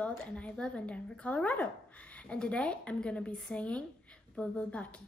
old and I live in Denver, Colorado. And today I'm going to be singing Bulbul Pakhi.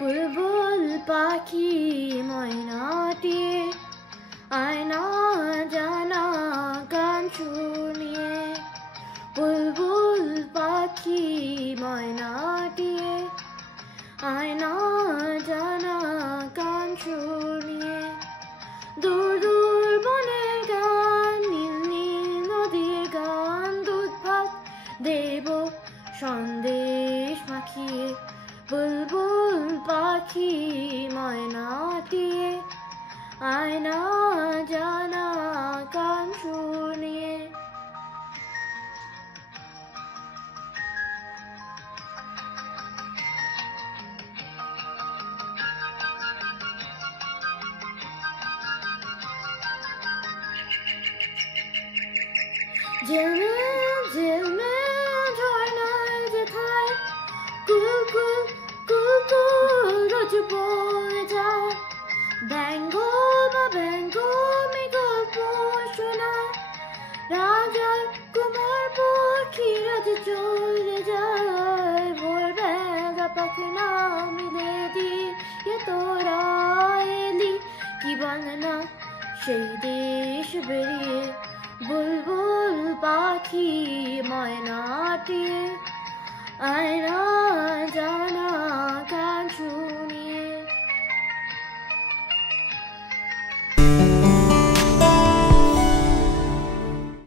বুলবুল পাখি ময়নাটি আয়না জানা গান শুনিয়ে বুলবুল পাখি ময়নাটি আয়না জানা গান শুনিয়ে দূর দূর বনের গান নীল নীল নদীর গান দুধ ভাত দেব সন্দেশ মাখিয়ে বুলবুল পাখি ময়নাটি আয়না জানা গান শুনিয়ে ঝিলমিল ঝিলমিল ঝর্ণায় যেথায় কুল কুল কুল কুল রোজ বয়ে যায় বেঙ্গল বা বেঙ্গমি গল্প শোনায় রাজার কুমার পক্ষীরা যে চলে যায় ভোরবেলা পাখি না মিলে দিয়ে তোরা এলি কি বলে না সেই দেশ বেরিয়ে বুলবুল পাখি ময়নাটি আয়না